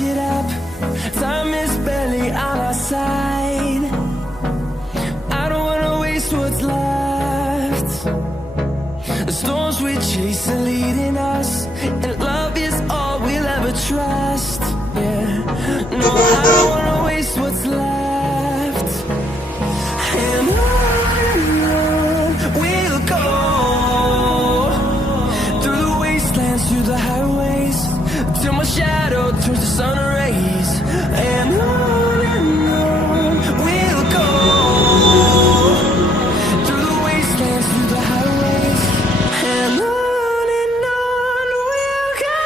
get up, time is barely on our side. I don't wanna waste what's left. The storms we chase are leading us, and love is all we'll ever trust. Yeah, no, I don't wanna waste what's left. And on we'll go, through the wastelands, through the highways, till my shadow turns to sun rays. And on we'll go, through the wastelands, through the highways, and on we'll go.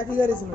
একই গাড়ি ছিল